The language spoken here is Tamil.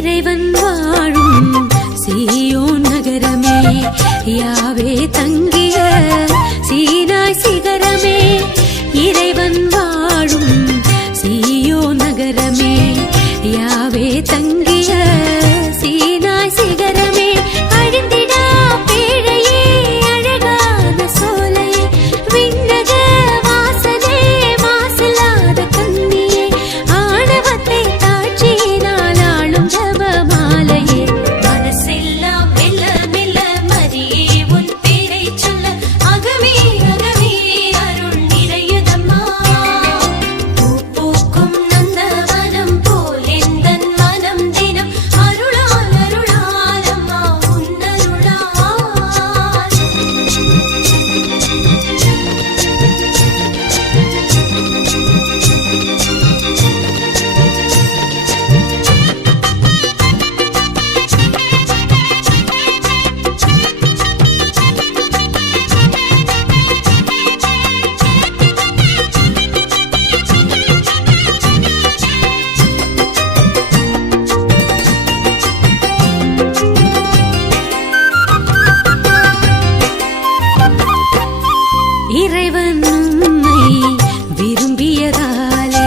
இறைவன் வா நம்மை விரும்பியதாலே